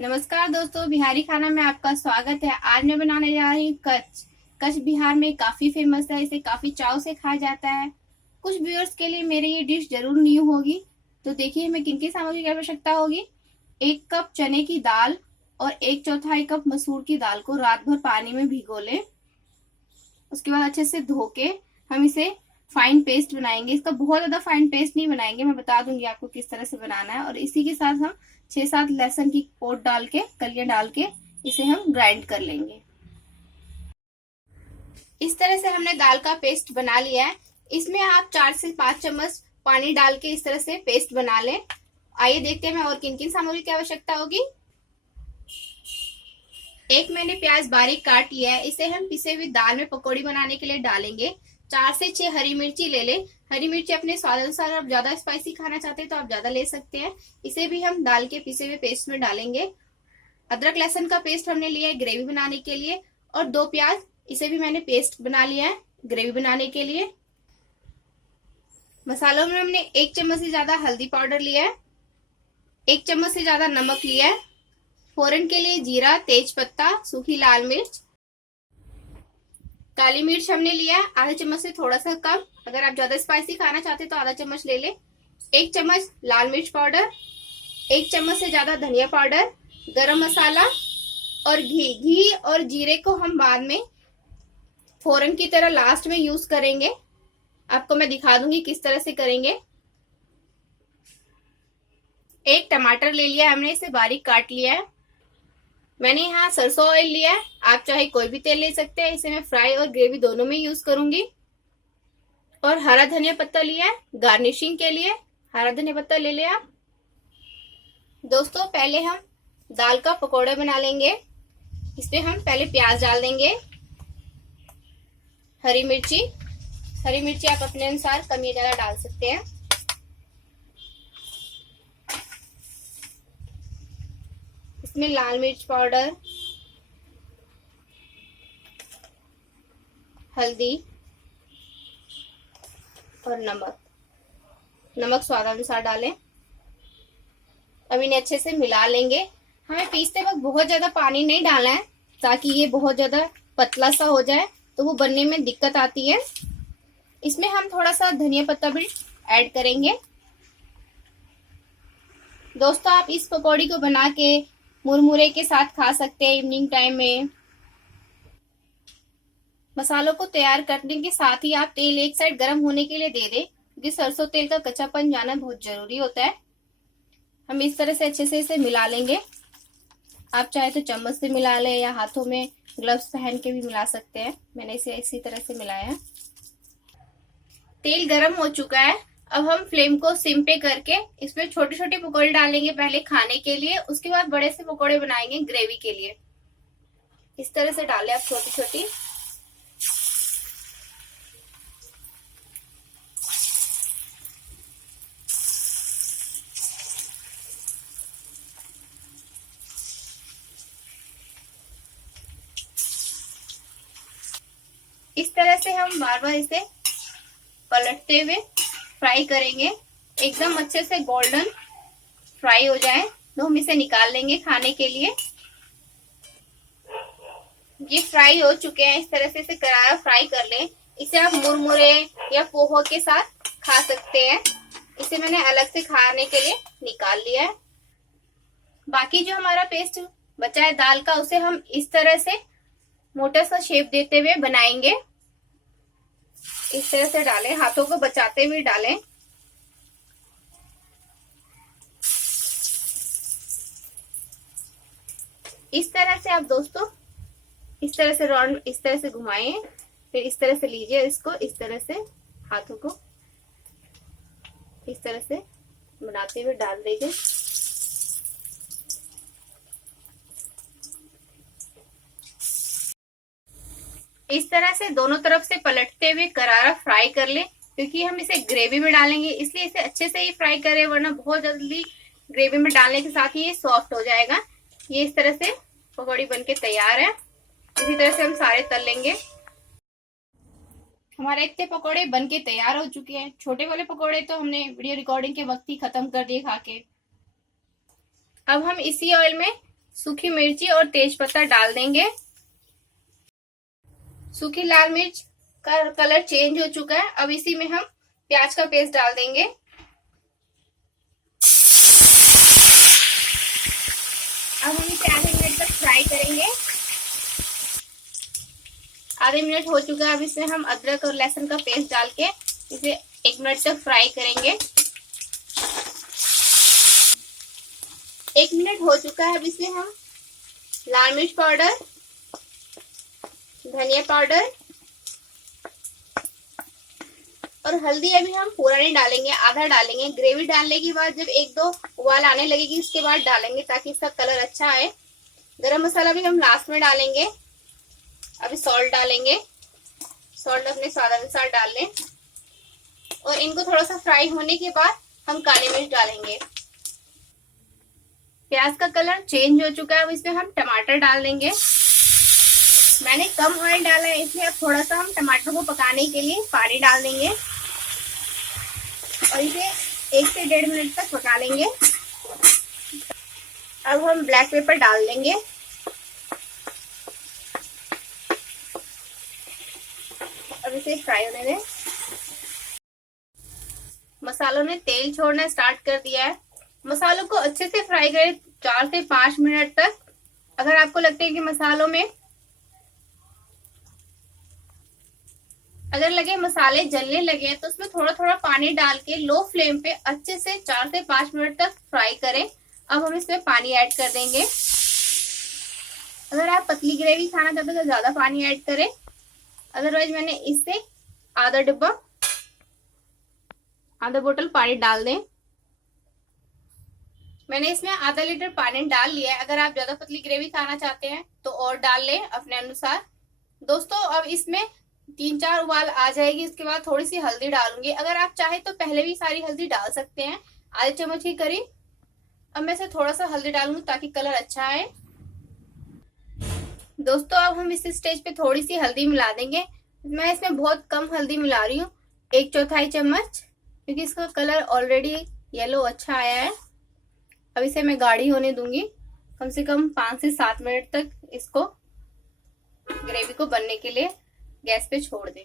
नमस्कार दोस्तों, बिहारी खाना में आपका स्वागत है। आज मैं बनाने जा रही हूँ कच्छ। कच्छ बिहार में काफी फेमस है, इसे काफी चाव से खाया जाता है। कुछ व्यूअर्स के लिए मेरी ये डिश जरूर न्यू होगी। तो देखिए हमें किन किन सामग्री की आवश्यकता होगी। 1 कप चने की दाल और 1/4 कप मसूर की दाल को रात भर पानी में भिगो लें। उसके बाद अच्छे से धो के हम इसे फाइन पेस्ट बनाएंगे। इसका बहुत ज्यादा फाइन पेस्ट नहीं बनाएंगे, मैं बता दूंगी आपको किस तरह से बनाना है। और इसी के साथ हम 6-7 लहसुन की पोट डाल के, कलियां डाल के इसे हम ग्राइंड कर लेंगे। इस तरह से हमने दाल का पेस्ट बना लिया है। इसमें आप 4 से 5 चम्मच पानी डाल के इस तरह से पेस्ट बना लें। आइए देखते हैं और किन किन सामग्री की आवश्यकता होगी। एक मैंने प्याज बारीक काट लिया है, इसे हम पिसे हुई दाल में पकौड़ी बनाने के लिए डालेंगे। 4 से 6 हरी मिर्ची ले लें। हरी मिर्ची अपने स्वाद अनुसार, आप ज्यादा स्पाइसी खाना चाहते हैं तो आप ज्यादा ले सकते हैं। इसे भी हम दाल के पिसे हुए पेस्ट में डालेंगे। अदरक लहसुन का पेस्ट हमने लिया है ग्रेवी बनाने के लिए। और 2 प्याज, इसे भी मैंने पेस्ट बना लिया है ग्रेवी बनाने के लिए। मसालों में हमने 1 चम्मच से ज्यादा हल्दी पाउडर लिया है, 1 चम्मच से ज्यादा नमक लिया है। फोरन के लिए जीरा, तेज पत्ता, सूखी लाल मिर्च, काली मिर्च हमने लिया है आधा चम्मच से थोड़ा सा कम। अगर आप ज्यादा स्पाइसी खाना चाहते तो आधा चम्मच ले लें। 1 चम्मच लाल मिर्च पाउडर, 1 चम्मच से ज्यादा धनिया पाउडर, गरम मसाला और घी और जीरे को हम बाद में फोरन की तरह लास्ट में यूज करेंगे। आपको मैं दिखा दूंगी किस तरह से करेंगे। 1 टमाटर ले लिया हमने, इसे बारीक काट लिया है। मैंने यहाँ सरसों ऑयल लिया है, आप चाहे कोई भी तेल ले सकते हैं। इसे मैं फ्राई और ग्रेवी दोनों में यूज करूंगी। और हरा धनिया पत्ता लिया है गार्निशिंग के लिए, हरा धनिया पत्ता ले लिया। दोस्तों पहले हम दाल का पकौड़े बना लेंगे। इसमें हम पहले प्याज डाल देंगे, हरी मिर्ची आप अपने अनुसार कम या ज्यादा डाल सकते हैं। इसमें लाल मिर्च पाउडर, हल्दी और नमक स्वाद अनुसार डालें। अब इन्हें अच्छे से मिला लेंगे। हमें पीसते वक्त बहुत ज्यादा पानी नहीं डालना है, ताकि ये बहुत ज्यादा पतला सा हो जाए तो वो बनने में दिक्कत आती है। इसमें हम थोड़ा सा धनिया पत्ता भी ऐड करेंगे। दोस्तों आप इस पकौड़ी को बना के मुरमुरे के साथ खा सकते हैं इवनिंग टाइम में। मसालों को तैयार करने के साथ ही आप तेल एक साइड गर्म होने के लिए दे दें, क्योंकि सरसों तेल का कच्चापन जाना बहुत जरूरी होता है। हम इस तरह से अच्छे से इसे मिला लेंगे। आप चाहे तो चम्मच से मिला लें या हाथों में ग्लव्स पहन के भी मिला सकते हैं। मैंने इसे इसी तरह से मिलाया है। तेल गरम हो चुका है। अब हम फ्लेम को सिम पे करके इसमें छोटे छोटे पकौड़े डालेंगे, पहले खाने के लिए, उसके बाद बड़े से पकौड़े बनाएंगे ग्रेवी के लिए। इस तरह से डालें आप छोटी छोटी। इस तरह से हम बार बार इसे पलटते हुए फ्राई करेंगे, एकदम अच्छे से गोल्डन फ्राई हो जाए तो हम इसे निकाल लेंगे खाने के लिए। ये फ्राई हो चुके हैं। इस तरह से इसे करारा फ्राई कर लें। इसे आप मुरमुरे या पोहा के साथ खा सकते हैं। इसे मैंने अलग से खाने के लिए निकाल लिया है। बाकी जो हमारा पेस्ट बचा है दाल का, उसे हम इस तरह से मोटा सा शेप देते हुए बनाएंगे। इस तरह से डालें, हाथों को बचाते हुए डालें। इस तरह से आप दोस्तों इस तरह से राउंड इस तरह से घुमाएं, फिर इस तरह से लीजिए इसको, इस तरह से हाथों को इस तरह से बनाते हुए डाल दीजिए। इस तरह से दोनों तरफ से पलटते हुए करारा फ्राई कर ले, क्योंकि हम इसे ग्रेवी में डालेंगे, इसलिए इसे अच्छे से ही फ्राई करें, वरना बहुत जल्दी ग्रेवी में डालने के साथ ही ये सॉफ्ट हो जाएगा। ये इस तरह से पकौड़ी बनके तैयार है। इसी तरह से हम सारे तल लेंगे। हमारे इतने पकौड़े बनके तैयार हो चुके हैं। छोटे वाले पकौड़े तो हमने वीडियो रिकॉर्डिंग के वक्त ही खत्म कर दिए खा के। अब हम इसी ऑयल में सूखी मिर्ची और तेज पत्ता डाल देंगे। सूखी लाल मिर्च का कलर चेंज हो चुका है। अब इसी में हम प्याज का पेस्ट डाल देंगे। अब हम इसे आधे मिनट तक फ्राई करेंगे। आधे मिनट हो चुका है। अब इसमें हम अदरक और लहसुन का पेस्ट डाल के इसे 1 मिनट तक फ्राई करेंगे। 1 मिनट हो चुका है। अब इसमें हम लाल मिर्च पाउडर, धनिया पाउडर और हल्दी अभी हम पूरा नहीं डालेंगे, आधा डालेंगे। ग्रेवी डालने के बाद जब 1-2 उबाल आने लगेगी इसके बाद डालेंगे ताकि इसका कलर अच्छा आए। गरम मसाला भी हम लास्ट में डालेंगे। अभी सॉल्ट डालेंगे। सॉल्ट अपने स्वाद अनुसार डाल लें और इनको थोड़ा सा फ्राई होने के बाद हम काली मिर्च डालेंगे। प्याज का कलर चेंज हो चुका है। अब इसमें हम टमाटर डाल देंगे। मैंने कम ऑयल डाला है इसलिए अब थोड़ा सा हम टमाटर को पकाने के लिए पानी डाल देंगे और इसे 1 से 1.5 मिनट तक पका लेंगे। अब हम ब्लैक पेपर डाल देंगे। अब इसे फ्राई होने दें। मसालों ने तेल छोड़ना स्टार्ट कर दिया है। मसालों को अच्छे से फ्राई करें 4 से 5 मिनट तक। अगर आपको लगता है कि मसालों में अगर लगे मसाले जलने लगे तो उसमें थोड़ा थोड़ा पानी डाल के लो फ्लेम पे अच्छे से 4 से 5 मिनट तक फ्राई करें। अब हम इसमें पानी ऐड कर देंगे। अगर आप पतली ग्रेवी खाना चाहते हो तो ज्यादा पानी ऐड करें, अदरवाइज मैंने इससे आधा बोतल पानी डाल दें। मैंने इसमें आधा लीटर पानी डाल लिया है। अगर आप ज्यादा पतली ग्रेवी खाना चाहते हैं तो और डाल लें अपने अनुसार। दोस्तों अब इसमें 3-4 उबाल आ जाएगी। इसके बाद थोड़ी सी हल्दी डालूंगी। अगर आप चाहे तो पहले भी सारी हल्दी डाल सकते हैं, आधे चम्मच ही करीब। अब मैं इसे थोड़ा सा हल्दी डालूंगी ताकि कलर अच्छा आए। दोस्तों अब हम इस स्टेज पे थोड़ी सी हल्दी मिला देंगे। मैं इसमें बहुत कम हल्दी मिला रही हूँ, 1/4 चम्मच, क्योंकि इसका कलर ऑलरेडी येलो अच्छा आया है। अब इसे मैं गाढ़ी होने दूंगी। कम से कम 5 से 7 मिनट तक इसको ग्रेवी को बनने के लिए गैस पे छोड़ दें।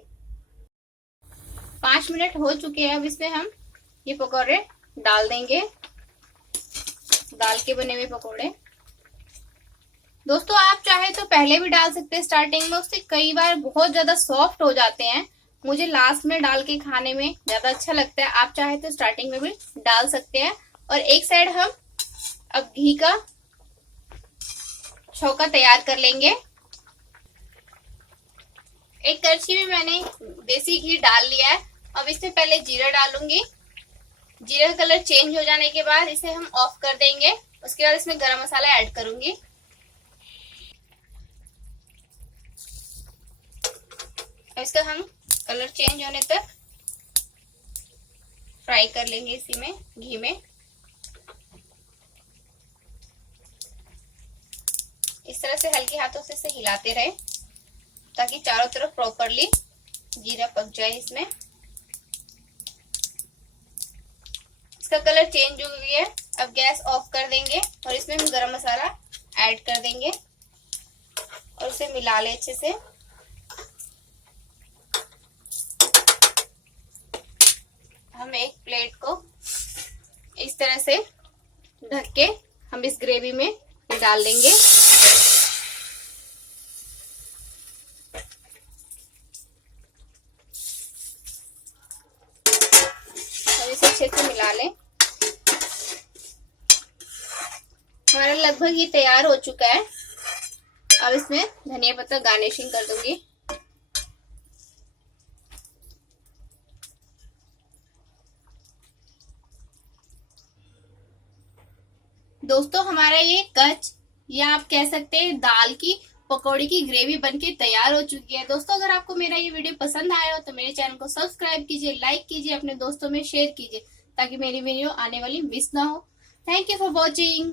5 मिनट हो चुके हैं। अब इसमें हम ये पकौड़े डाल देंगे, दाल के बने हुए पकौड़े। दोस्तों आप चाहे तो पहले भी डाल सकते हैं स्टार्टिंग में, उससे कई बार बहुत ज्यादा सॉफ्ट हो जाते हैं। मुझे लास्ट में डाल के खाने में ज्यादा अच्छा लगता है। आप चाहे तो स्टार्टिंग में भी डाल सकते हैं। और एक साइड हम अब घी का छौंका तैयार कर लेंगे। एक कड़छी में मैंने देसी घी डाल लिया है। अब इसमें पहले जीरा डालूंगी। जीरा का कलर चेंज हो जाने के बाद इसे हम ऑफ कर देंगे। उसके बाद इसमें गरम मसाला ऐड करूंगी। इसका हम कलर चेंज होने तक फ्राई कर लेंगे इसी में, घी में। इस तरह से हल्के हाथों से इसे हिलाते रहे ताकि चारों तरफ प्रॉपरली जीरा पक जाए इसमें। इसका कलर चेंज हो गया है। अब गैस ऑफ कर देंगे और इसमें हम गरम मसाला ऐड कर देंगे और उसे मिला ले अच्छे से। हम एक प्लेट को इस तरह से ढक के हम इस ग्रेवी में डाल लेंगे। इसे अच्छे से मिला लें। हमारा लगभग ये तैयार हो चुका है। अब इसमें धनिया पत्ता गार्निशिंग कर दूंगी। दोस्तों हमारा ये कच या आप कह सकते हैं दाल की पकौड़ी की ग्रेवी बनके तैयार हो चुकी है। दोस्तों अगर आपको मेरा ये वीडियो पसंद आया हो तो मेरे चैनल को सब्सक्राइब कीजिए, लाइक कीजिए, अपने दोस्तों में शेयर कीजिए ताकि मेरी वीडियो आने वाली मिस ना हो। Thank you for watching.